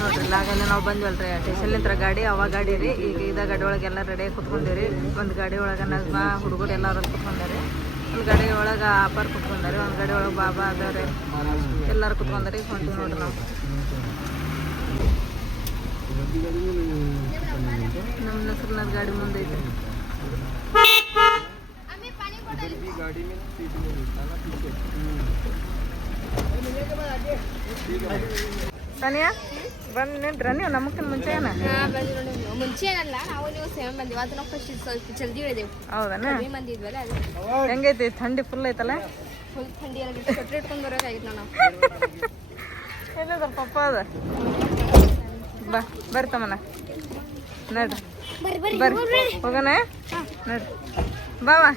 ನೋಡ್ರಿ ಆಗಲ್ಲ ನಾವು ಬಂದ್ವಲ್ರಿ ಸ್ಟೇಷನ್ಲಿಂತ್ರ ಗಾಡಿ ಅವಾಗ ಗಾಡಿ ರೀ ಈಗ ಇದ ಗಾಡಿ ಒಳಗೆ ಎಲ್ಲ ರೆಡಿ ಕುತ್ಕೊಂಡಿರಿ ಒಂದು ಗಾಡಿ ಒಳಗೆ ನಜ್ಮಾ ಹುಡುಗರು ಎಲ್ಲರೂ ಕುತ್ಕೊಂಡಾರಿ ಒಂದು ಗಾಡಿ ಒಳಗೆ ಆಪರ್ ಕುತ್ಕೊಂಡಾರಿ ಒಂದು ಗಾಡಿ ಒಳಗೆ ಬಾಬಾ ಅದಾರೆ ಎಲ್ಲರೂ ಕುತ್ಕೊಂಡಾರಿ ಹೊಂಟಿವಿ ನೋಡ್ರಿ ನಾವು ನಮ್ಮ ನಸರ್ನಾಥ ಗಾಡಿ ಮುಂದೆ ಐತೆ ತಾನಿಯಾ ಬಂದು ನಿಂತ್ರ ನೀವು ನಮಗಿಂತ ಮುಂಚೆ ಮುಂಚೆ ಏನಲ್ಲ ನಾವು ನೀವು ಸೇಮ್ ಬಂದಿವಿ ಅದು ನಾವು ಫಸ್ಟ್ ಸ್ವಲ್ಪ ಜಲ್ದಿ ಹೇಳಿದೆವು ಹೌದಾ ಬಂದಿದ್ವಲ್ಲ ಅದು ಹೆಂಗೈತಿ ಥಂಡಿ ಫುಲ್ ಐತಲ್ಲ ಫುಲ್ ಥಂಡಿ ಎಲ್ಲ ಸ್ವೆಟ್ರ್ ಇಟ್ಕೊಂಡು ಬರೋಕಾಗಿತ್ತು ನಾವು ಎಲ್ಲದ ಪಪ್ಪ ಅದ ಬರ್ರಿ ತಮ್ಮನ ನಡ್ರಿ ಬರ್ರಿ ಹೋಗೋಣ ನಡ್ರಿ ಬಾವಾ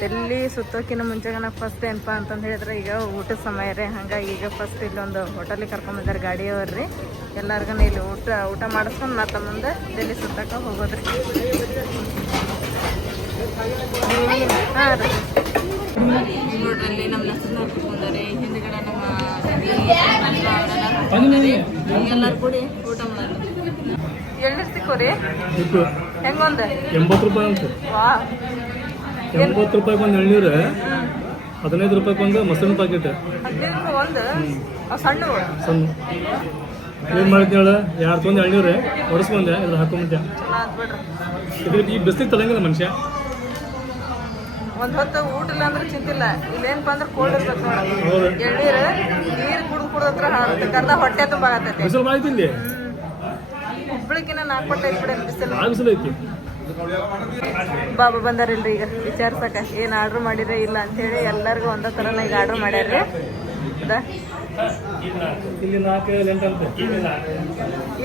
ಡೆಲ್ಲಿ ಸುತ್ತೋಕಿನ ಮುಂಚೆಗನ ಫಸ್ಟ್ ಏನಪ್ಪಾ ಅಂತಂದು ಹೇಳಿದ್ರೆ ಈಗ ಊಟದ ಸಮಯ ರೀ ಹಂಗಾಗಿ ಈಗ ಫಸ್ಟ್ ಇಲ್ಲೊಂದು ಹೋಟೆಲಿಗೆ ಕರ್ಕೊಂಬಂದಾರೆ ಗಾಡಿಯವ್ರಿ ಎಲ್ಲಾರ್ಗು ಇಲ್ಲಿ ಊಟ ಮಾಡಿಸ್ಕೊಂಡು ಮತ್ತೆ ಮುಂದೆ ಡೆಲ್ಲಿ ಸುತ್ತಕ್ಕೆ ಹೋಗೋದ್ರಿ ಹಾಂ ರೀ ನೋಡ್ರಿ ಅಲ್ಲಿ ನಮ್ಮ ನಸರ್ನವ್ರು ಕುತ್ಕೊಂಡಾರೆ ಹಿಂದ್ಗಡೆ ನಮ್ಮ ಎಲ್ಲರೂ ಕೂಡಿ ಊಟ ಮಾಡೋದು ಎಳ್ನೀರು ಸಿಕ್ಕೋರಿ ಹೆಂಗೊಂದು 80 ರೂಪಾಯಿ ಅಂತ ವಾ 80 ರೂಪಾಯಿ ಒಂದು ಎಳ್ನೀರು 15 ರೂಪಾಯಿ ಒಂದು ಮೊಸರಿನ ಪ್ಯಾಕೆಟ್ 15 ಒಂದು ಸಣ್ಣ ಸಣ್ಣ ಏನು ಮಾಡಿದ್ನಿ ಹೇಳ ಯಾರು ತೊಂದು ಎಳ್ನೀರು ಹೊಡಿಸ್ಕೊಂಡೆ ಇದ್ರ ಹಾಕೊಂಬಿಟ್ಟೆ ಇದ್ರಿಗೆ ಈ ಬಿಸ್ಲಿಗೆ ತಲಂಗಿಲ್ಲ ಮನುಷ್ಯ ಒಂದು ಹೊತ್ತು ಊಟ ಇಲ್ಲ ಅಂದ್ರೆ ಚಿಂತಿಲ್ಲ ಇಲ್ಲೇನಪ್ಪ ಅಂದ್ರೆ ಕೋಲ್ಡ್ ಇರ್ಬೇಕು ನೋಡಿ ಎಳ್ನೀರು ನೀರು ಕುಡ್ದು ಹತ್ರ ಹಾರುತ್ತೆ ಕರ್ದ ಹೊಟ್ಟೆ ತುಂಬ ಆಗತ್ತೈತಿ ಬಿಸಿಲು ಬಾಯ್ತು ಇಲ್ಲಿ ಹುಬ್ಳಿಗಿನ 4 ಪಟ್ಟು ಐತಿ ಬಿಡಿ ಬಿಸಿಲು ಬಿಸಿಲು ಐತಿ ಬಾಬಾ ಬಂದಾರಿಲ್ರಿ ಈಗ ವಿಚಾರ್ಸಕ ಏನು ಆರ್ಡ್ರ್ ಮಾಡಿದ್ರೆ ಇಲ್ಲ ಅಂಥೇಳಿ ಎಲ್ಲರಿಗೂ ಒಂದೇ ಥರನ ಈಗ ಆರ್ಡ್ರ್ ಮಾಡ್ಯಾರ್ರಿ ಇಲ್ಲಿ 4 ಲೆಂಟ್ ಅಂತ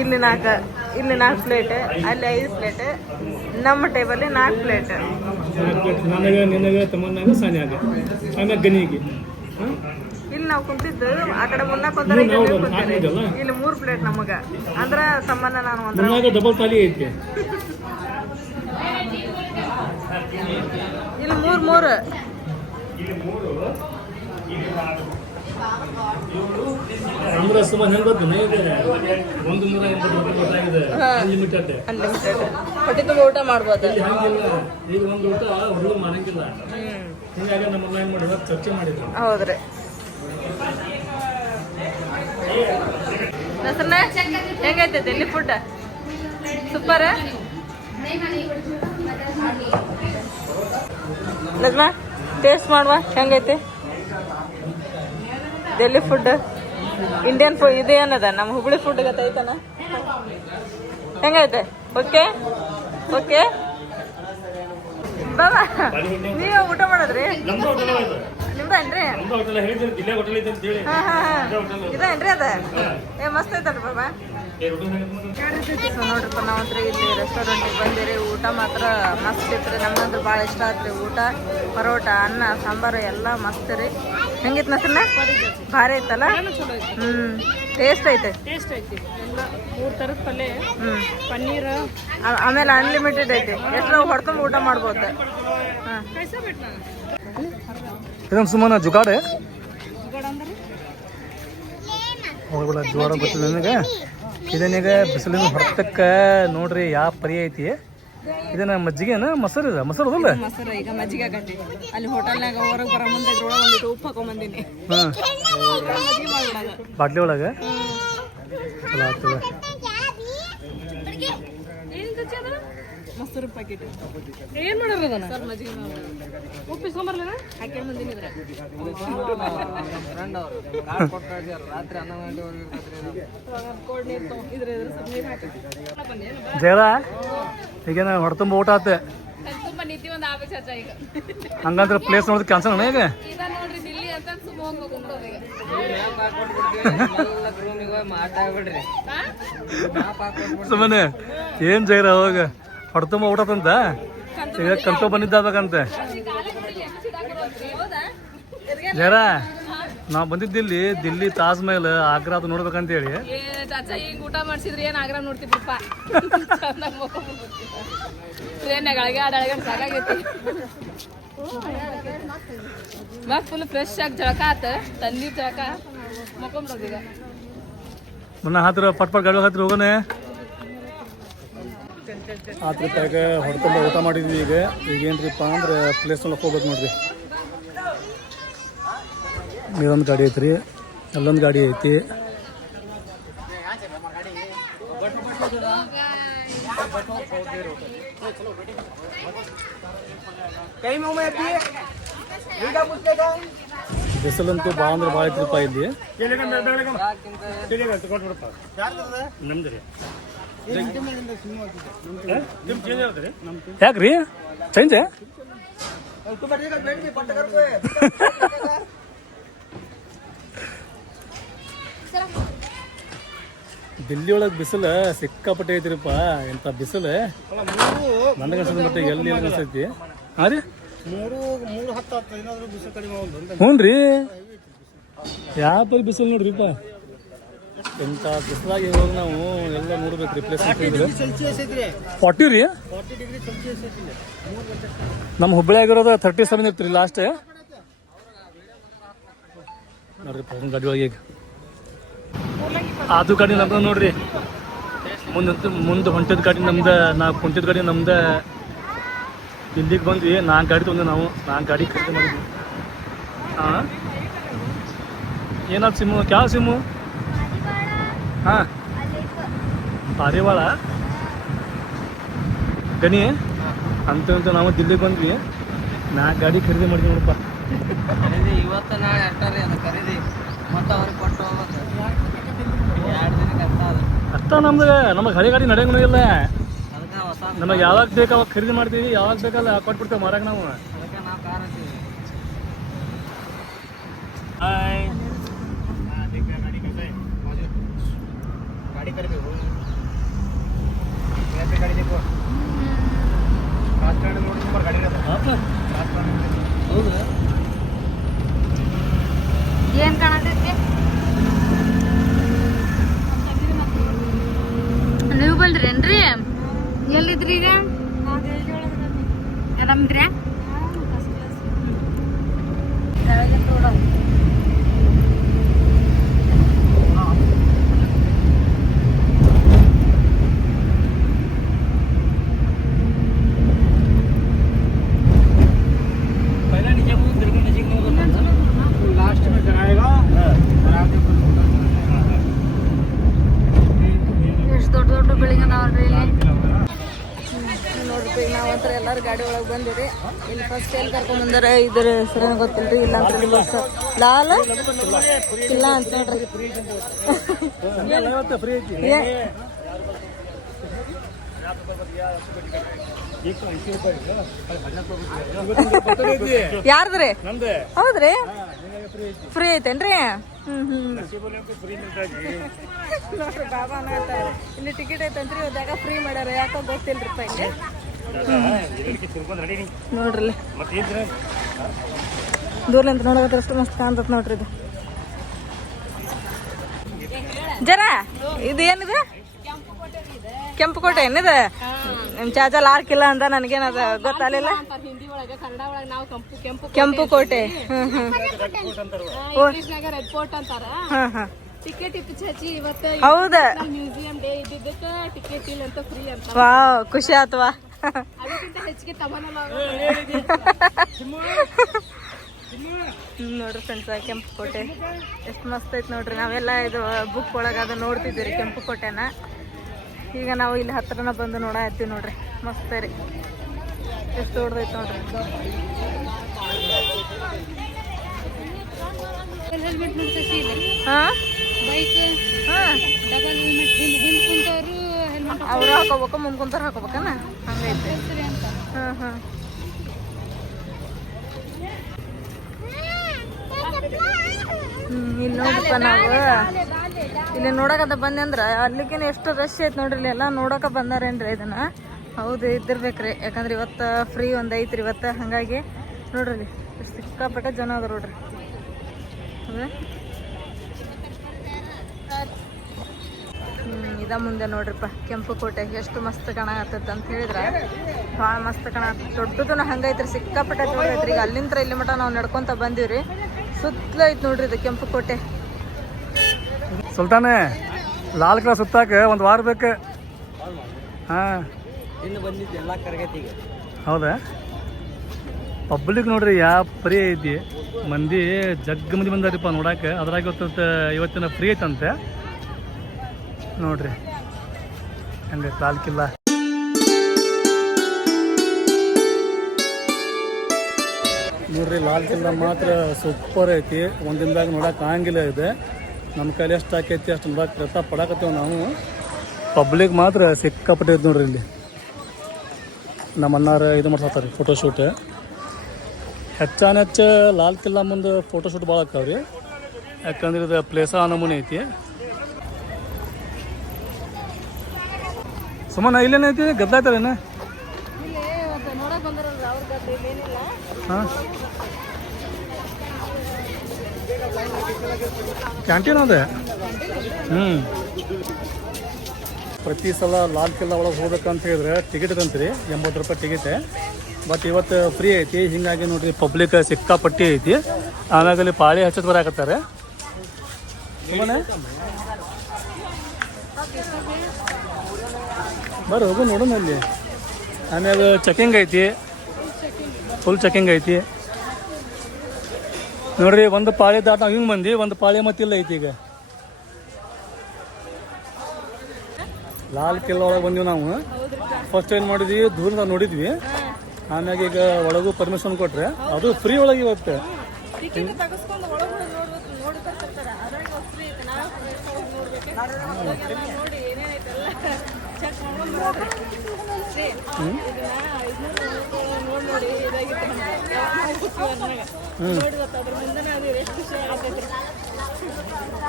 ಇಲ್ಲಿ 4 ಪ್ಲೇಟ್ ಅಲ್ಲಿ 5 ಪ್ಲೇಟ್ ನಮ್ಮ ಟೇಬಲ್ಲಿ 4 ಪ್ಲೇಟ್ ನನಗೆ ನಿನಗೆ ತಮ್ಮನಾಗ ಸಾನ್ಯಾಗ ಆಮೇಲೆ ಗನಿಗೆ ಇಲ್ಲಿ ನಾವು ಕುಂತಿದ್ದು ಆ ಕಡೆ ಮುನ್ನಕ್ ಇಲ್ಲಿ 3 ಪ್ಲೇಟ್ ನಮಗ ಅಂದ್ರ ತಮ್ಮನ್ನ ನಾನು ಒಂದು ಡಬಲ್ ತಾಲಿ ಐತಿ ಇಲ್ಲಿ 3 ಅಂದ್ರೆ ಸುಮಾರು ಅನ್ಲಿಮಿಟೆಡ್ ಹೊಟ್ಟೆ ತುಂಬ ಊಟ ಮಾಡ್ಬೋದು ಹಂಗಿಲ್ಲ ಈಗ ಒಂದು ಊಟ ಹುಡುಗರು ಮಾಡಂಗಿಲ್ಲ ಹಿಂಗಾಗಿ ನಮ್ಮನ್ನ ಏನು ಮಾಡಿದ್ರು ಚರ್ಚೆ ಮಾಡಿದ್ರು ಹೌದ್ರಿ ನಸರ್ನ ಹೆಂಗೈತೆ Delhi food super Najma taste ಮಾಡುವ ಹೆಂಗೈತೆ ಡೆಲ್ಲಿ ಫುಡ್ ಇಂಡಿಯನ್ ಫುಡ್ ಇದು ಏನದ ನಮ್ಮ ಹುಬ್ಳಿ ಫುಡ್ ಗೊತ್ತೈತನ ಹೆಂಗೈತೆ ಓಕೆ ಓಕೆ ಬಾಬಾ ನೀವು ಊಟ ಮಾಡೋದ್ರಿ ನಿಮ್ದೇನ್ರಿ ಇದೇನ್ರಿ ಅದ ಮಸ್ತ್ ಐತಲ್ರಿ ಬಾಬಾ ನೋಡ್ರಿಪ್ಪ ನಾವಂದ್ರೆ ಇಲ್ಲಿ ರೆಸ್ಟೋರೆಂಟಿಗೆ ಬಂದಿರಿ ಊಟ ಮಾತ್ರ ಮಸ್ತ್ ಇತ್ತು ನಮ್ಗಂದ್ರೆ ಭಾಳ ಇಷ್ಟ ಆತ್ರಿ ಊಟ ಪರೋಟ ಅನ್ನ ಸಾಂಬಾರು ಎಲ್ಲ ಮಸ್ತ್ ರೀ ಹೆಂಗಿತ್ತು ನಸರ್ನ ಭಾರಿ ಐತಲ್ಲ ಟೇಸ್ಟ್ ಐತೆ ಎಲ್ಲ 3 ಥರದ ಪಲ್ಯ ಪನ್ನೀರ್ ಆಮೇಲೆ ಅನ್ಲಿಮಿಟೆಡ್ ಐತಿ ಎಷ್ಟು ಹೊಡ್ಕೊಂಡು ಊಟ ಮಾಡ್ಬೋದು ಹಾಂ ಇದನ್ನು ಸುಮ್ಮನೆ ಜುಗಾಡೆ ಹೋಗ್ಬಿಡ ಜುಗಾಡ ಗೊತ್ತಿಲ್ಲ ನನಗೆ ಇದನ್ನೀಗ ಬಿಸಿಲಿನ ಹೊರತಕ್ಕ ನೋಡ್ರಿ ಯಾವ ಪರಿ ಐತಿ ಇದನ್ನ ಮಜ್ಜಿಗೆನ ಮೊಸರು ಇದೆ ಮೊಸರು ಅದಲ್ಲ ಮೊಸರು ಈಗ ಮಜ್ಜಿಗೆ ಆಗಟ್ಟಿ ಅಲ್ಲಿ ಹೋಟೆಲ್ನಾಗ ಹೊರಗೆ ಬರೋ ಮುಂದೆ ಇದ್ರೊಳಗೆ ಒಂದಿಟ್ಟು ಉಪ್ಪು ಹಾಕೊಂಬಂದಿನಿ ಹಾಂ ಮಜ್ಜಿಗೆ ಮಾಡ್ಬಿಡೋದು ಬಾಟ್ಲಿ ಒಳಗೆ ಚಲೋ ಆಗ್ತದೆ ಮೊಸರು ಪ್ಯಾಕೆಟ್ ಏನು ಮಾಡೋದು ಅದನ್ನ ಸರ್ ಮಜ್ಜಿಗೆ ಉಪ್ಪು ಇಸ್ಕೊಂಬರ್ಲ ಹಾಕಿ ಬಂದಿನಿ ಜಗಳ ಈಗ ಹೊಡ್ತುಂಬ ಊಟ ಆತ ಹಂಗಂದ್ರೆ ಪ್ಲೇಸ್ ನೋಡಿದ್ ಕ್ಯಾನ್ಸಲ್ ಅಣ್ಣ ಈಗ ಸುಮ್ಮನೆ ಏನ್ ಜೈರ ಅವಾಗ ಹೊಡ್ತುಂಬ ಊಟ ತಂತ ಈಗ ಕಲ್ತೋ ಬಂದಿದ್ದಾಗಂತೆ ಜೈರ ನಾವು ಬಂದಿದ್ದಿಲ್ಲಿ ದಿಲ್ಲಿ ತಾಜ್ ಮಹಲ್ ಆಗ್ರಾ ಅದು ನೋಡ್ಬೇಕಂತ ಹೇಳಿ ಊಟ ಮಾಡ್ಸಿದ್ರೆ ಏನ್ ಆಗ್ರಾ ನೋಡ್ತಿದ್ರಪ್ಪ ಟ್ರೈನಾಗ ಅಳಗಾಡ್ ಸಾಕಾಗೈತಿ ಮತ್ ಫುಲ್ ಫ್ರೆಶ್ ಆಗಿ ಜಳಕ ಆತ ತಣ್ಣೀರ್ ಜಳಕ ಮೊನ್ನೆ ಹತ್ರ ಪಟ್ ಗಾಡಿ ಹತ್ರ ಹೋಗೋಣ. 10 ರೂಪಾಯಿಗೆ ಹೊಡ್ಕೊಂಡು ಊಟ ಮಾಡಿದ್ವಿ. ಈಗ ಏನ್ರಿಪ್ಪ ಅಂದ್ರೆ ಪ್ಲೇಸ್ನಲ್ಲಿ ಹೋಗ್ಬೇಕು ನೋಡ್ರಿ. ಇದೊಂದು ಗಾಡಿ ಐತ್ರಿ, ಅಲ್ಲೊಂದು ಗಾಡಿ ಐತಿ. ಬಿಸಿಲಂತೂ ಭಾಳ ಅಂದ್ರೆ ಭಾಳ ಐತ್ರಿಪ್ಪ ಇಲ್ಲಿ. ಯಾಕ್ರಿ ಚೇಂಜ್? ದಿಲ್ಲಿ ಒಳಗೆ ಬಿಸಿಲು ಸಿಕ್ಕಾಪಟ್ಟೆ ಐತ್ರಿಪ್ಪ. ಎಂಥ ಬಿಸಿಲು ನನಗೆ ಅನ್ಸೋದು ಮತ್ತೆ ಎಲ್ಲಿ ಅನ್ಸೈತಿ. ಹಾಂ ರೀ, ಹ್ಞೂ ರೀ, ಯಾವ ಪರಿ ಬಿಸಿಲು ನೋಡ್ರಿಪ್ಪ. ಎಂಥ ಬಿಸಿಲಾಗಿ ಇವಾಗ ನಾವು ಎಲ್ಲ ನೋಡ್ಬೇಕು. ರಿಪ್ಲೇಸ್ಮೆಂಟ್ 40 ರೀ. ನಮ್ಮ ಹುಬ್ಬಳ್ಳಿ ಆಗಿರೋದು 37 ಇರ್ತೀರಿ ಲಾಸ್ಟ್ ನೋಡ್ರಿ. ಗಾಡಿ ಒಳಗೆ ಈಗ ಅದು ಗಾಡಿ ನಮ್ದು ನೋಡ್ರಿ. ಮುಂದೆ ಹೊಂಟಿದ ಗಾಡಿ ನಮ್ದು, ನಾವು ಕುಂತಿದ ಗಾಡಿ ನಮ್ದು. ಇಲ್ಲಿಗೆ ಬಂದ್ವಿ, 4 ಗಾಡಿ ತೊಗೊಂಡು ನಾವು 4 ಗಾಡಿ ಖರೀದಿ ಮಾಡಿದ್ವಿ. ಹಾಂ, ಏನಾದ್ರು ಸಿಮ್ಮು? ಯಾವ ಸಿಮ್ಮು? ಹಾಂ, ಪಾರಿವಾಳ ಗಣಿ ಅಂತ ನಾವು ದಿಲ್ಲಿಗೆ ಬಂದ್ವಿ. 4 ಗಾಡಿ ಖರೀದಿ ಮಾಡಿದ್ವಿ ನೋಡಪ್ಪ. ಇವತ್ತು ನಾಳೆ ಅಷ್ಟಾರಿ ಅದು ಖರೀದಿ ಮತ್ತೆ ಅವ್ರಿಗೆ ಕೊಟ್ಟು ಹೋಗ್ಬೇಕು. 2 ದಿನಕ್ಕೆ ಅಷ್ಟ ನಮಗೆ ಹಳೆ ಗಾಡಿ ನಡೆಯಂಗೂ ಇಲ್ಲ. ಅದಕ್ಕೆ ಹೊಸ ನಮಗೆ ಯಾವಾಗ ಬೇಕು ಅವಾಗ ಖರೀದಿ ಮಾಡ್ತೀವಿ, ಯಾವಾಗ ಬೇಕಲ್ಲ ಕೊಟ್ಬಿಡ್ತೇವೆ ಮಾರಾಗ ನಾವು. ಅದಕ್ಕೆ ನಾವು ಕಾರ್ ಅಂತೀವಿ. ಹೌದು, ಏನ್ ಕಾಣತೈತಿ? ನೀವು ಬಂದ್ರೇನ್ರಿ? ಎಲ್ಲಿದ್ರಿ ಈಗ? ಆರಾಮಿದ್ರಿ? ನೋಡ್ರಿ, ನಾವಂತ್ರ ಎಲ್ಲರೂ ಗಾಡಿ ಒಳಗೆ ಬಂದಿರಿ. ಇಲ್ಲಿ ಫಸ್ಟ್ ಎಲ್ಲಿ ಕರ್ಕೊಂಡ್ಬಂದಾರ ಇದ್ರ ಹೆಸರೇನು ಗೊತ್ತಿಲ್ರಿ. ಇಲ್ಲ ಅಂತ ಲಾಲ ಇಲ್ಲ ಅಂತ ನೋಡ್ರಿ. ಯಾರ್ದ್ರಿ? ಹೌದ್ರಿ, ಫ್ರೀ ಐತೇನ್ರಿ? ನೋಡ್ರಿ, ಬಾಬಾ ಅನ್ನತ್ತಾರ ಇಲ್ಲಿ ಟಿಕೆಟ್ ಐತಂತ್ರಿ, ಇವಾಗ ಫ್ರೀ ಮಾಡ್ಯಾರ. ಯಾಕೋ ಗೊತ್ತಿಲ್ರಿಪ್ಪ ಇಲ್ಲಿ. ನೋಡ್ರಿ ದೂರ್ಲಿಂತ ನೋಡೋದ್ರ ಅಷ್ಟು ಮಸ್ತ್ ಕಾಣ್ತತ್ ನೋಡ್ರಿ. ಇದು ಜರ ಇದು ಏನಿದೆ? ಕೆಂಪುಕೋಟೆ ಏನಿದೆ? ನಿಮ್ ಚಾಚಾ ಲಾರ್ಕಿಲ್ಲ ಅಂತ ನನಗೇನದ ಗೊತ್ತಾಗಲಿಲ್ಲ. ಕೆಂಪುಕೋಟೆ. ಹೌದಾ? ವಾವ್, ಖುಷಿ ಆತ್ವಾ. ನೋಡ್ರಿ ಫ್ರೆಂಡ್ಸ್, ಕೆಂಪುಕೋಟೆ ಎಷ್ಟು ಮಸ್ತ್ ಐತಿ ನೋಡ್ರಿ. ನಾವೆಲ್ಲ ಇದು ಬುಕ್ ಒಳಗೆ ಅದು ನೋಡ್ತಿದ್ದೀರಿ ಕೆಂಪುಕೋಟೆನ. ಈಗ ನಾವು ಇಲ್ಲಿ ಹತ್ರನ ಬಂದು ನೋಡತ್ತೀವಿ ನೋಡ್ರಿ. ಮಸ್ತ್ ರೀ, ಎಷ್ಟು ದೊಡ್ಡದೈತೆ ನೋಡ್ರಿ. ಹಾಂ, ಅವ್ರು ಹಾಕೋಬೇಕು, ಮುಂದೆ ಕುಂತಾರ ಹಾಕೋಬೇಕನ? ಹಂಗೈತೆ. ಹಾಂ ಹಾಂ, ಇಲ್ಲಿ ನೋಡಪ್ಪ, ನಾವು ಇಲ್ಲಿ ನೋಡಕಂತ ಬಂದೆ ಅಂದ್ರೆ ಅಲ್ಲಿಗೇನು ಎಷ್ಟು ರಶ್ ಐತೆ ನೋಡ್ರಿ. ಇಲ್ಲಿ ಎಲ್ಲ ನೋಡೋಕೆ ಬಂದಾರೇನ್ರಿ ಇದನ್ನ? ಹೌದು, ಇದ್ದಿರ್ಬೇಕ್ರಿ. ಯಾಕಂದ್ರೆ ಇವತ್ತು ಫ್ರೀ ಒಂದು ಐತ್ರಿ ಇವತ್ತು. ಹಾಗಾಗಿ ನೋಡ್ರಿ ಸಿಕ್ಕಾಪಟ್ಟೆ ಜನ ಅದ ನೋಡ್ರಿ. ಇದ ಮುಂದೆ ನೋಡ್ರಿಪ್ಪ ಕೆಂಪುಕೋಟೆ ಎಷ್ಟು ಮಸ್ತ್ ಕಾಣಕತ್ತೈತೆ ಅಂತ ಹೇಳಿದ್ರೆ ಭಾಳ ಮಸ್ತ್ ಕಾಣಕತ್ತ. ದೊಡ್ಡದೂ ಹಂಗೈತ್ರಿ, ಸಿಕ್ಕಾಪಟ್ಟೆ ದೊಡ್ಡೈತ್ರಿ. ಈಗ ಅಲ್ಲಿಂದ ಇಲ್ಲಿ ಮಟ ನಾವು ನಡ್ಕೊಂತ ಬಂದೀವ್ರಿ. ಸುತ್ತಲೂ ಐತೆ ನೋಡ್ರಿ ಇದು ಕೆಂಪುಕೋಟೆ. ಸುಲ್ತಾನೆ ಲಾಲ್ ಕ್ಲಾಸ್ ಸುತ್ತಾಕ ಒಂದು ವಾರ ಬೇಕು. ಹಾಂ ಇನ್ನು ಬಂದಿದ್ದು ಎಲ್ಲ ತರಗತಿಗೆ. ಹೌದಾ? ಪಬ್ಲಿಕ್ ನೋಡ್ರಿ ಯಾವ ಫ್ರೀ ಐತಿ, ಮಂದಿ ಜಗ್ಗ ಮಂದಿ ಬಂದಾರಿಪ್ಪ ನೋಡಕ್ಕೆ. ಅದ್ರಾಗ ಇವತ್ತಿನ ಫ್ರೀ ಐತಂತೆ ನೋಡ್ರಿ ಹಂಗೆ ಲಾಲ್ ಕಿಲ್ಲಾ. ನೋಡ್ರಿ ಲಾಲ್ ಕಿಲ್ಲಾ ಮಾತ್ರ ಸೂಪರ್ ಐತಿ. ಒಂದಿನದಾಗ ನೋಡಕ್ಕೆ ಆಗಂಗಿಲ್ಲ ಇದೆ. ನಮ್ಮ ಕೈಲಿ ಎಷ್ಟು ಆಕೈತಿ ಅಷ್ಟು ನೋಡಕ್ಕೆ ಪ್ರಯತ್ನ ಪಡಕತ್ತೀವಿ ನಾವು. ಪಬ್ಲಿಕ್ ಮಾತ್ರ ಸಿಕ್ಕಾಪಟ್ಟೆ ಐತೆ ನೋಡ್ರಿ. ಇಲ್ಲಿ ನಮ್ಮ ಅಣ್ಣಾರು ಇದು ಮಾಡ್ಸತ್ತಾರೆ ಫೋಟೋಶೂಟ್. ಹೆಚ್ಚು ಲಾಲ್ ಕಿಲ್ಲಾ ಮುಂದೆ ಫೋಟೋಶೂಟ್ ಭಾಳ ಆಕಾವ್ರಿ. ಯಾಕಂದ್ರೆ ಇದು ಪ್ಲೇಸ ನಮೂನೆ ಐತಿ. ಸುಮ್ಮನೆ ಇಲ್ಲೇನೈತಿ ಗದ್ಲಾಯ್ತಾರೇನ? ಹಾಂ ಕ್ಯಾಂಟೀನ್ ಅದೇ. ಪ್ರತಿ ಸಲ ಲಾಲ್ ಕಿಲ್ಲಾ ಒಳಗೆ ಹೋಗ್ಬೇಕಂತ ಹೇಳಿದ್ರೆ ಟಿಕೆಟ್ ಅಂತ್ರಿ 80 ರೂಪಾಯಿ ಟಿಕೆಟ್. ಬಟ್ ಇವತ್ತು ಫ್ರೀ ಐತಿ. ಹೀಗಾಗಿ ನೋಡ್ರಿ ಪಬ್ಲಿಕ್ ಸಿಕ್ಕಾಪಟ್ಟಿ ಐತಿ. ಆಮ್ಯಾಗ ಅಲ್ಲಿ ಪಾಳಿ ಹಚ್ಚೋದು ಬರಾಕತ್ತಾರೆ. ಸುಮ್ಮನೆ ಬರ್ರಿ ಹೋಗು ನೋಡೋಣ ಅಲ್ಲಿ. ಆಮ್ಯಾಗ ಚೆಕಿಂಗ್ ಐತಿ, ಫುಲ್ ಚೆಕಿಂಗ್ ಐತಿ ನೋಡ್ರಿ. ಒಂದು ಪಾಳಿ ದಾಟ ನಾವು ಹಿಂಗೆ ಬಂದು ಒಂದು ಪಾಳಿ ಮತ್ತಿಲ್ಲ ಐತಿ. ಈಗ ಲಾಲ್ ಕಿಲ್ಲಾ ಒಳಗೆ ಬಂದೀವಿ ನಾವು. ಫಸ್ಟ್ ಏನು ಮಾಡಿದ್ವಿ, ದೂರದಿಂದ ನೋಡಿದ್ವಿ. ಆಮ್ಯಾಗ ಈಗ ಒಳಗೂ ಪರ್ಮಿಷನ್ ಕೊಟ್ರೆ ಅದು ಫ್ರೀ ಒಳಗೆ ಇವತ್ತು.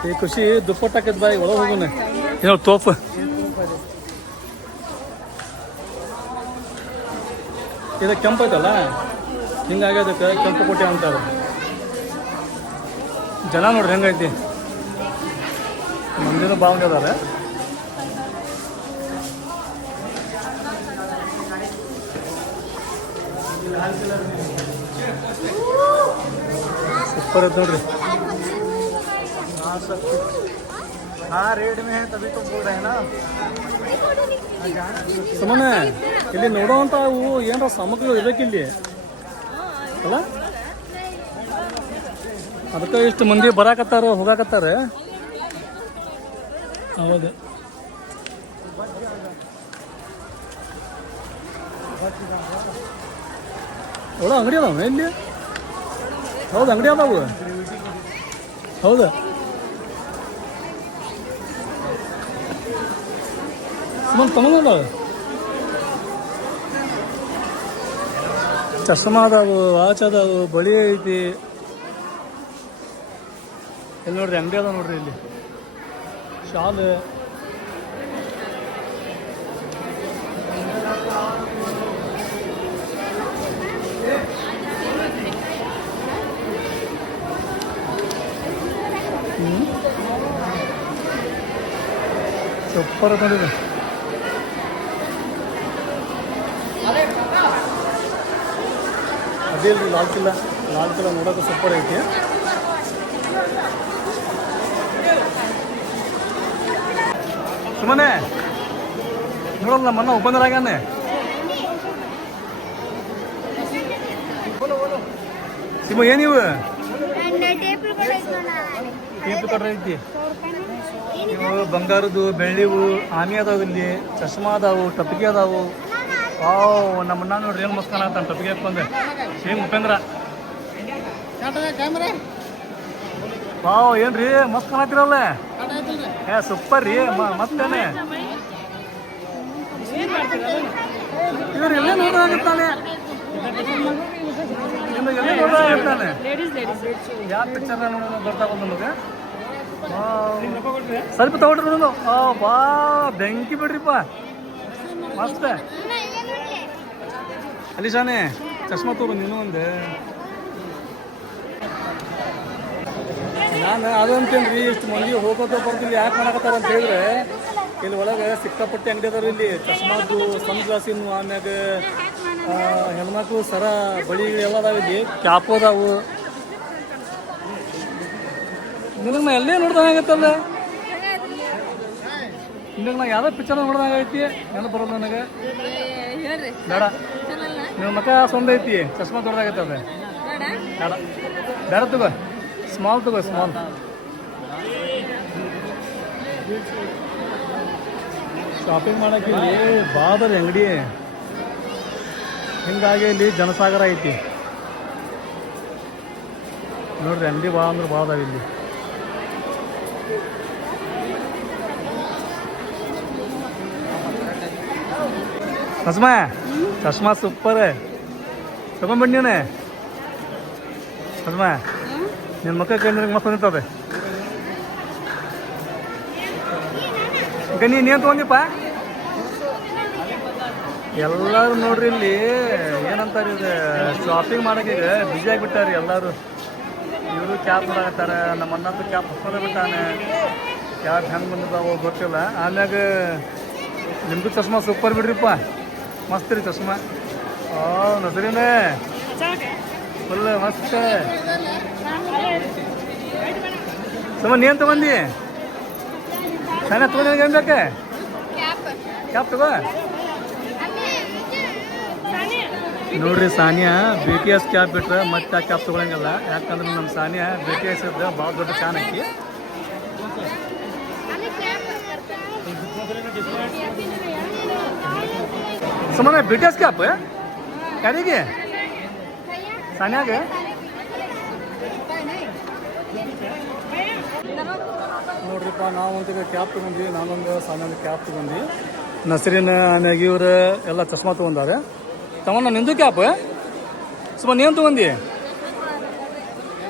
ಈ ಖುಷಿ ದುಪ್ಪಟ್ಟು ಹಾಕಿದ್ ಬಾಯಿ ಒಳಗೆ ಹೋಗೋಣ. ಏನೋ ತೋಪ ಇದು ಕೆಂಪು ಐತಲ್ಲ, ಹಿಂಗಾಗಿ ಅದಕ್ಕೆ ಕೆಂಪು ಕೋಟೆ ಅಂತಾರೆ. ಜನ ನೋಡ್ರಿ ಹೆಂಗೈತಿ, ಮಂದಿನೂ ಭಾಳ ಅದಾರೆ. ಸೂಪರ್ ಐತೆ ನೋಡ್ರಿ. रेड में है तभी तो बोल रहे हैं ना. ಸುಮ್ಮನೆ ಇಲ್ಲಿ ನೋಡೋವಂಥ ಅವು ಏನಾರ ಸಾಮಗ್ರಿಗಳು ಇರಬೇಕಿಲ್ಲಿ ಅಲ್ಲ. ಅದಕ್ಕೆ ಇಷ್ಟು ಮಂದಿ ಬರಾಕತ್ತಾರ ಹೋಗಾಕತ್ತಾರ. ಹೌದು, ಒಳ ಅಂಗಡಿ ಅದಾವ ಇಲ್ಲಿ. ಹೌದು, ಅಂಗಡಿ ಅದಾವು. ಹೌದು, ಸುಮ್ಮನೆ ತಗೊಂಡಲ್ಲ. ಚಶ್ಮಾ ಅದಾವು, ವಾಚ್ ಅದಾವು, ಬಳಿ ಐತಿ. ಇಲ್ಲಿ ನೋಡ್ರಿ ಅಂಗಡಿ ಅದಾವ ನೋಡ್ರಿ. ಇಲ್ಲಿ ಶಾಲ್, ಸೂಪರ್ ನೋಡಿರಿ. ಅದೇ ಇಲ್ರಿ ಲಾಲ್ ಕಿಲ್ಲಾ. ಲಾಲ್ ಕಿಲ್ಲಾ ನೋಡೋಕೆ ಸೂಪರ್ ಐತಿ. ಸುಮ್ಮನೆ ನೋಡಲ್ಲ, ನಮ್ಮನ್ನ ಒಬ್ಬಂದರಾಗಾನೆ. ಸಿಮ್ಮ ಏನಿವು ಟೇಪ್ ಕಟ್ರ ಐತಿ. ಇವು ಬಂಗಾರದು, ಬೆಳ್ಳಿವು, ಆಮಿ ಅದಾವು, ಇಲ್ಲಿ ಚಶ್ಮಾ ಅದಾವು, ಟಪ್ಪಿಗೆ ಅದಾವು. ನಮ್ಮನ್ನ ನೋಡ್ರಿ ಏನು ಮಸ್ತ್ ಕಾಣತ್ತಾನ ಟಪ್ಪಿಗೆ ಹಾಕೊಂಡೆ. ಸೇಮ್ ಉಪೇಂದ್ರ. ಏನ್ರಿ ಮಸ್ತ್ ಕಾಣತ್ತಿರಲ್ಲ. ಸೂಪರ್ ರೀ. ಮತ್ತೇನೆ ಇವ್ರು ಎಲ್ಲೇ ನೋಡೋದಾಗುತ್ತಾನೆ, ಎಲ್ಲೇ ನೋಡೋದಾಗುತ್ತಾನೆ. ಯಾವ ಪಿಕ್ಚರ್ ನೋಡೋದು ಗೊತ್ತಾಗೋದು ನಮಗೆ. ಸ್ವಲ್ಪ ತಗೊಳ್ರಿ ನೋಡು. ಬಾ ಬೆಂಕಿ ಬಿಡ್ರಿಪ್ಪ, ಮಸ್ತ್. ಅಲ್ಲಿ ಶಾನೆ ಚಶ್ಮಾ ತೋರು ನೀನು ಒಂದು. ನಾನು ಅದಂತೇನ್ರಿ, ಇಷ್ಟು ಮಂದಿ ಹೋಗೋದು ಬರ್ತಿಲ್ಲಿ ಯಾಕೆ ಮಾಡಕತ್ತಾರ ಅಂತ ಹೇಳಿದ್ರೆ, ಇಲ್ಲಿ ಒಳಗೆ ಸಿಕ್ಕಾಪಟ್ಟೆ ಅಂಗಡಿ ಅದಾರ. ಇಲ್ಲಿ ಚಶ್ಮಾದು, ಸನ್ ಗ್ಲಾಸಿನ, ಆಮ್ಯಾಗ ಹೆಣ್ಮಕ್ಳು ಸರ, ಬಳಿ ಎಲ್ಲ ಅದಾವ. ಇಲ್ಲಿ ಕ್ಯಾಪ್ ಅದಾವು. ನಿನಗೆ ನಾ ಎಲ್ಲೇ ನೋಡ್ದಂಗಾಗತ್ತಲ್ಲ. ಹಿಂದಾಗ ನಾ ಯಾವುದೋ ಪಿಕ್ಚರ್ ನೋಡ್ದಂಗೆ ಐತಿ ನೆನಪು ಬರೋದು ನನಗೆ. ಹೇಳ್ರಿ ಬೇಡ, ಚಾನಲ್ನ ನಿಮ್ಮ ಮಕ ಸೊಂದ ಐತಿ, ಚಶ್ಮಾ ದೊಡ್ಡದಾಗೈತೆ ಅದು. ಬೇಡ ಬೇಡ ಬೇಡ ತಗೋ, ಸ್ಮಾಲ್ ತಗೋ, ಸ್ಮಾಲ್. ಶಾಪಿಂಗ್ ಮಾಡಕ್ಕೆ ಇಲ್ಲಿ ಬಾದರಿ ಅಂಗಡಿ, ಹಿಂಗಾಗಿ ಇಲ್ಲಿ ಜನಸಾಗರ ಐತಿ ನೋಡ್ರಿ. ಅಂಗಡಿ ಭಾಳ ಅಂದ್ರೆ ಭಾಳ ಅದಾವ ಇಲ್ಲಿ. ಚಶ್ಮಾ ಚಶ್ಮಾ ಸೂಪರ್ ತಗೊಂಡ್ಬಂಡಿ ನೀನು. ಚಶ್ಮಾ ನಿನ್ನ ಮಕ್ಕ ಕೈ ಮಸ್ತ್ ನಿಂತದೆ. ಈಗ ನೀನು ತೊಗೊಂಡಿಪ್ಪ. ಎಲ್ಲರೂ ನೋಡ್ರಿ ಇಲ್ಲಿ ಏನಂತಾರೆ, ಇದು ಶಾಪಿಂಗ್ ಮಾಡಕ್ಕೆ ಈಗ ಬ್ಯುಸಿ ಆಗಿಬಿಟ್ಟಾರೆ ಎಲ್ಲರೂ. ಇವರು ಕ್ಯಾಪ್ ಮಾಡಾಕತ್ತಾರ, ನಮ್ಮ ಅಣ್ಣಂದು ಕ್ಯಾಪ್ ಹೊಸ್ಕೊಂಡ ಬಿಟ್ಟಾನೆ. ಕ್ಯಾಪ್ ಹೆಂಗೆ ಬಂದಿದ್ದಾವೋ ಗೊತ್ತಿಲ್ಲ. ಆಮ್ಯಾಗ ನಿಮ್ಮದು ಚಶ್ಮಾ ಸೂಪರ್ ಬಿಡ್ರಿಪ್ಪ, ಮಸ್ತ್ ರೀ ಚಶ್ಮಾ. ನಸರಿನೇ ಫುಲ್ ಮಸ್ತ್. ಸುಮ್ಮ ನೀನು ತಗೊಂಡಿ ಸಾನಿಯಾ ತಗೊಂಡು ಏನು ಬೇಕು? ಕ್ಯಾಪ್ ತಗೋ. ನೋಡ್ರಿ ಸಾನಿಯಾ BTS ಕ್ಯಾಪ್ ಬಿಟ್ರೆ ಮತ್ತೆ ಆ ಕ್ಯಾಪ್ ತೊಗೊಳಂಗಿಲ್ಲ. ಯಾಕಂದ್ರೆ ನಮ್ಮ ಸಾನಿಯಾ BTS ಇದ್ದ ಭಾಳ ದೊಡ್ಡ ಫ್ಯಾನ್ ಐತಿ. ಸುಮ್ಮನೆ BTS ಕ್ಯಾಪ್ ಯಾರಿಗೆ? ಸಾನಿಯಾಗೆ. ನೋಡ್ರಿಪ್ಪ, ನಾವಂತೀಗ ಕ್ಯಾಪ್ ತೊಗೊಂಡ್ವಿ. ನಾನೊಂದು ಸಾನಿಯಾದ ಕ್ಯಾಪ್ ತೊಗೊಂಡು, ನಸರಿನ ಆಮ್ಯಾಗ ಇವ್ರು ಎಲ್ಲ ಚಶ್ಮಾ ತೊಗೊಂಡಾರೆ. ತಗೊಂಡ ನಿಂದು ಕ್ಯಾಪ್ ಸುಮ್ಮ ನೀನು ತೊಗೊಂಡಿ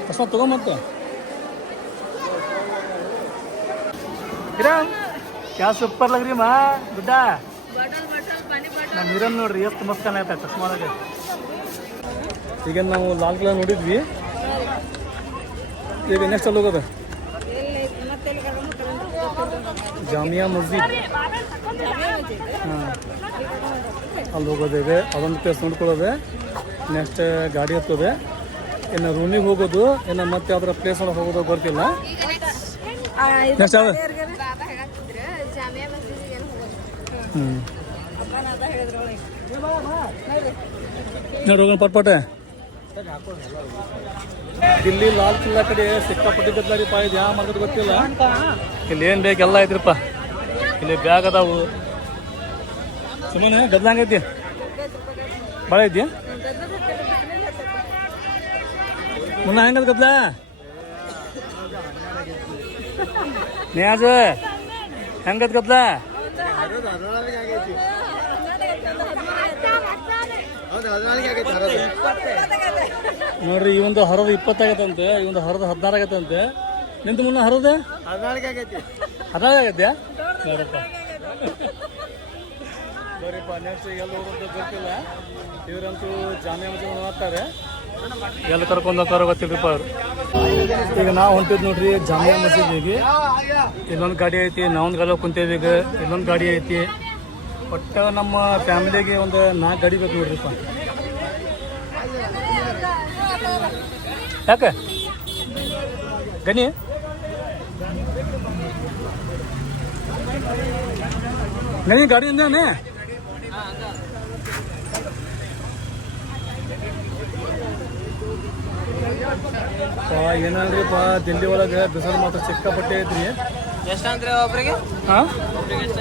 ಚಶ್ಮಾ ತೊಗೊಂಬಂತ. ಕ್ಯಾ ಸೂಪರ್ ಲಗ್ರಿ ಮಾ ಗುಡ್ಡ. ನಮ್ಮ ಹೀರೋನ್ ನೋಡ್ರಿ ಎಷ್ಟು ಮಸ್ತ್ ಕಾಣತ್ತೆ ಚಶ್ಮಾದಾಗ. ಈಗ ನಾವು ಲಾಲ್ ಕಿಲಾ ನೋಡಿದ್ವಿ, ಈಗ ನೆಕ್ಸ್ಟ್ ಅಲ್ಲಿ ಹೋಗೋದು ಜಾಮಿಯಾ ಮಸ್ಜಿದ್. ಹಾಂ, ಅಲ್ಲಿ ಹೋಗೋದಿದೆ, ಅದೊಂದು ಪ್ಲೇಸ್ ನೋಡ್ಕೊಳ್ಳೋದೆ. ನೆಕ್ಸ್ಟ್ ಗಾಡಿ ಹತ್ತೋದೆ, ಇನ್ನು ರೂಮಿಗೆ ಹೋಗೋದು, ಇನ್ನು ಮತ್ತೆ ಯಾವ್ದಾರ ಪ್ಲೇಸ್ ಒಳಗೆ ಹೋಗೋದು ಗೊತ್ತಿಲ್ಲ. ನೆಕ್ಸ್ಟ್ ಯಾವ್ದು? ನೋಡಿ ಹೋಗೋಣ ಪಟ್ಪಟೆ. ದಿಲ್ಲಿ ಲಾಲ್ ಕಿಲ್ಲಾ ಕಡೆ ಸಿಕ್ಕಾಪಟ್ಟಿ ಗದ್ದಲಾರಿ ಪಾ. ಇದು ಯಾವ ಮಾರ್ಗದ ಗೊತ್ತಿಲ್ಲ. ಇಲ್ಲಿ ಏನು ಬೇಕು ಎಲ್ಲ ಐತ್ರಿಪ್ಪ. ಇಲ್ಲಿ ಬ್ಯಾಗ್ ಅದಾವು. ಸುಮ್ಮನೆ ಗದ್ಲಂಗೈತಿ, ಭಾಳ ಐತಿ. ಮುನ್ನ ಹೆಂಗದ ಗದ್ಲ ನ್ಯಾಜ ಹೆಂಗದ ಗದ್ಲ? ನೋಡ್ರಿ, ಈ ಒಂದು ಹರದ 20 ಆಗತ್ತಂತೆ, ಈ ಒಂದು ಹರದ 16 ಆಗತ್ತಂತೆ. ನಿಂತು ಮುನ್ನ ಹರದ 14 ಆಗತ್ತೆ. ನೋಡಪ್ಪ ಬರೀಪ್ಪ, ನೆಕ್ಸ್ಟ್ ಎಲ್ಲ ಹೋಗೋದು ಗೊತ್ತಿಲ್ಲ. ಇವರಂತೂ ಜಾಮಿಯಾ ಮಸ್ಜಿದ್ ಮಾಡ್ತಾರೆ, ಎಲ್ಲಿ ಕರ್ಕೊಂಡು ಹೋಗ್ತಾರೋ ಗೊತ್ತಿಲ್ಲರಿಪ್ಪ ಅವರು. ಈಗ ನಾವು ಹೊಂಟಿದ್ ನೋಡ್ರಿ ಜಾಮಿಯಾ ಮಸ್ಜಿದಿಗೆ. ಇಲ್ಲೊಂದು ಗಾಡಿ ಐತಿ, ನಾವೊಂದು ಗಾಡಿ ಕುಂತೇವಿ. ಈಗ ಇಲ್ಲೊಂದು ಗಾಡಿ ಐತಿ. ಒಟ್ಟು ನಮ್ಮ ಫ್ಯಾಮಿಲಿಗೆ ಒಂದು 4 ಗಾಡಿ ಬೇಕು ನೋಡ್ರಿಪ್ಪ. ಯಾಕೆ ಗನಿ ಗನಿ ಗಾಡಿ ಅಂದಾನೆ? ಏನಲ್ರಿಪ್ಪ, ದಿಲ್ಲಿ ಒಳಗೆ ಬಿಸಿಲು ಮಾತ್ರ ಸಿಕ್ಕಾಪಟ್ಟೆ ಐತ್ರಿ. ಎಷ್ಟಂದ್ರೆ ಒಬ್ರಿಗೆ? ಹಾಂ,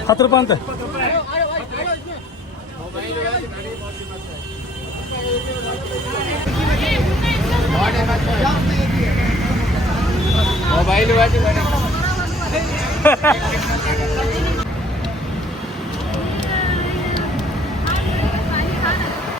10 ರೂಪಾಯಿ ಅಂತ. ಮೊಬೈಲ್